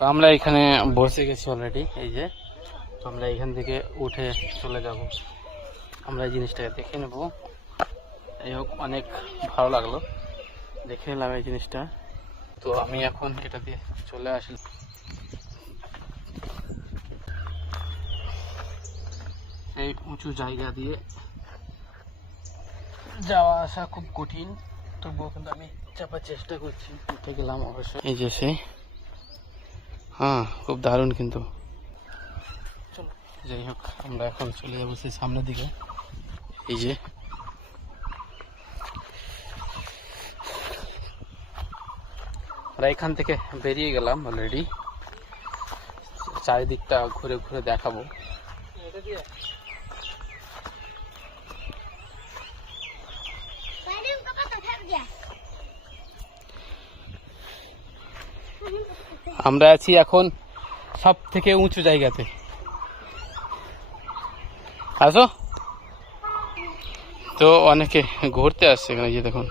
তো আমরা এখানে বসে গেছি অলরেডি। এই যে তো আমরা এখান থেকে উঠে চলে যাব, আমরা এই জিনিসটাকে দেখে নেব। এই হোক, অনেক ভালো লাগলো দেখে নিলাম এই জিনিসটা। তো আমি এখন এটা দিয়ে চলে আসলাম। এই উঁচু জায়গা দিয়ে যাওয়া আসা খুব কঠিন, তবুও কিন্তু আমি চাপার চেষ্টা করছি। উঠে গেলাম অবশ্যই। এই যে সে, হ্যাঁ খুব দারুণ কিন্তু। চলো যাই হোক, আমরা এখন চলে যাবো সেই সামনের দিকে। এই যে আমরা এখান থেকে বেরিয়ে গেলাম অলরেডি, চারিদিকটা ঘুরে ঘুরে দেখাবো। আমরা আছি এখন সব থেকে উঁচু জায়গাতে। আসো, তো অনেকে ঘুরতে আসছে এখানে, যে দেখুন।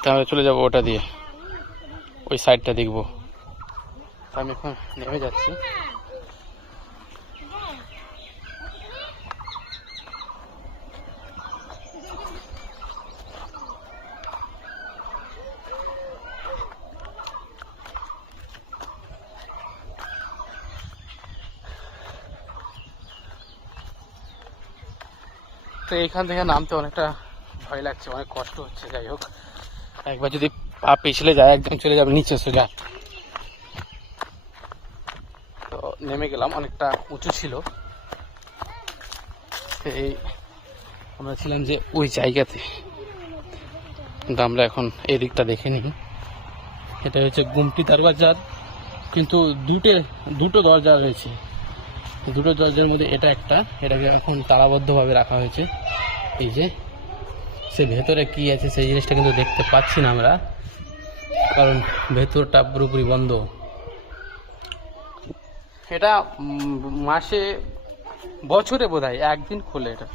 তো আমরা চলে যাবো ওটা দিয়ে, ওই সাইডটা দেখবো। আমি এখন নেমে যাচ্ছি। তো এখান থেকে নামতে অনেকটা ভয় লাগছে, অনেক কষ্ট হচ্ছে। যাই হোক, একবার যদি পা পিছলে যায় একদম চলে যাবে নিচে সোজা। তো নেমে গেলাম, অনেকটা উঁচু ছিল। এই আমরা ছিলাম যে ওই জায়গাতে, কিন্তু আমরা এখন এই দিকটা দেখে নিই। এটা হচ্ছে গুমটি দরজার, কিন্তু দুটো দরজা রয়েছে। দুটো দরজার মধ্যে এটা একটা, এটাকে এখন তালাবদ্ধভাবে রাখা হয়েছে। এই যে সে ভেতরে কি আছে সেই জিনিসটা কিন্তু দেখতে পাচ্ছি না আমরা, কারণ ভেতরটা পুরোপুরি বন্ধ। এটা মাসে বছরে বোধহয় একদিন খোলে এটা।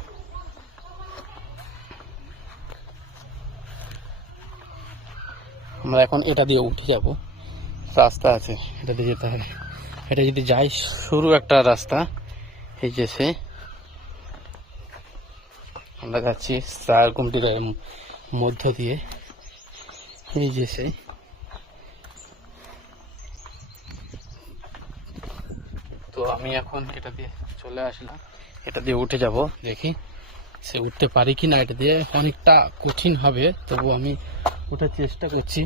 আমরা এখন এটা দিয়ে উঠে যাব, রাস্তা আছে এটা দিয়ে যেতে হবে। এটা যদি যাই শুরু একটা রাস্তা, এই যে সে আমরা যাচ্ছি চার গুমটির মধ্য দিয়ে। এই যে সে, তো আমি এখন এটা দিয়ে চলে আসলাম, এটা দিয়ে উঠে যাব। দেখি সে উঠতে পারি কি না। এটা দিয়ে অনেকটা কঠিন হবে, তবু আমি ওঠার চেষ্টা করছি।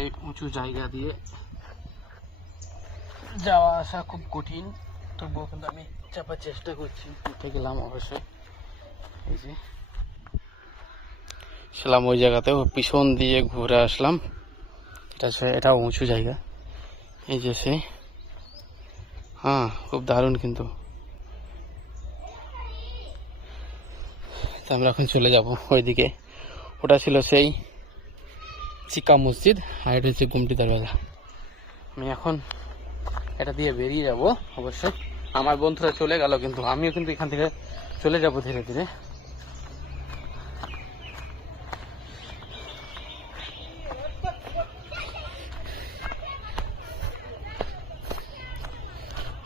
এই উঁচু জায়গা দিয়ে যাওয়া আসা খুব কঠিন, তবুও কিন্তু আমি চাপার চেষ্টা করছি। উঠে গেলাম অবশ্যই। এই যে ছিলাম ওই জায়গাতে, পিছন দিয়ে ঘুরে আসলাম। এটাও উঁচু জায়গা। এই যে সে, হ্যাঁ খুব দারুণ কিন্তু। তো আমরা এখন চলে যাব ওইদিকে। ওটা ছিল সেই চিকা মসজিদ, আর এটা হচ্ছে গুমটি দরজা। আমি এখন এটা দিয়ে বেরিয়ে যাব অবশ্যই। আমার বন্ধুরা চলে গেল, কিন্তু আমিও কিন্তু এখান থেকে চলে যাব ধীরে ধীরে।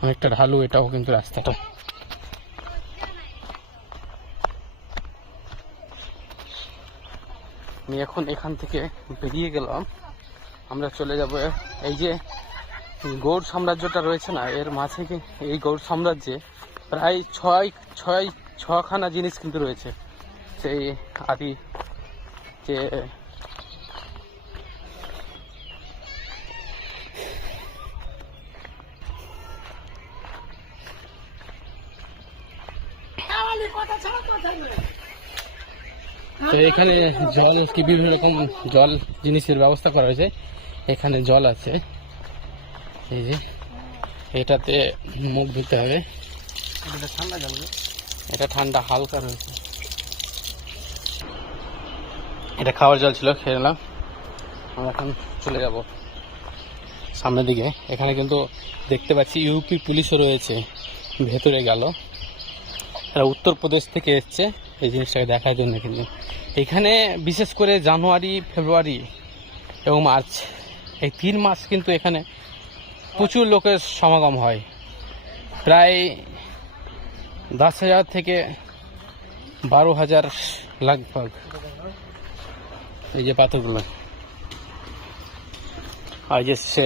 অনেকটা ঢালু এটাও কিন্তু রাস্তাটা। আমি এখন এখান থেকে বেরিয়ে গেলাম, আমরা চলে যাব এই যে গৌড় সাম্রাজ্যটা রয়েছে না, এর মাঝে এই গৌড় সাম্রাজ্যে প্রায় ছখানা জিনিস কিন্তু রয়েছে। সেই আদি যে তো এখানে জল কি বিভিন্ন রকম জল জিনিসের ব্যবস্থা করা হয়েছে। এখানে জল আছে, এই যে এটাতে মুখ ধুতে হবে। এটা ঠান্ডা জল, এটা ঠান্ডা হালকা রয়েছে। এটা খাওয়ার জল ছিল, খেয়ে নিলাম। আমরা এখন চলে যাব সামনের দিকে। এখানে কিন্তু দেখতে পাচ্ছি ইউপি পুলিশও রয়েছে, ভেতরে গেল। এরা উত্তরপ্রদেশ থেকে এসছে, এই জিনিসটাকে দেখার জন্য। কিন্তু এখানে বিশেষ করে জানুয়ারি, ফেব্রুয়ারি এবং মার্চ, এই 3 মাস কিন্তু এখানে প্রচুর লোকের সমাগম হয়। প্রায় 10,000 থেকে 12,000 লাগভাগ। এই যে পাথরগুলো, আর যে সে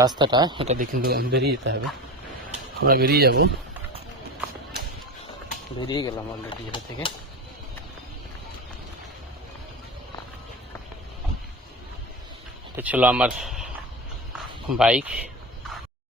রাস্তাটা, এটা দিয়ে কিন্তু বেরিয়ে যেতে হবে। আমরা বেরিয়ে যাব, বেরিয়ে গেলাম অলরেডি এটা থেকে। এটা ছিল আমার বাইক।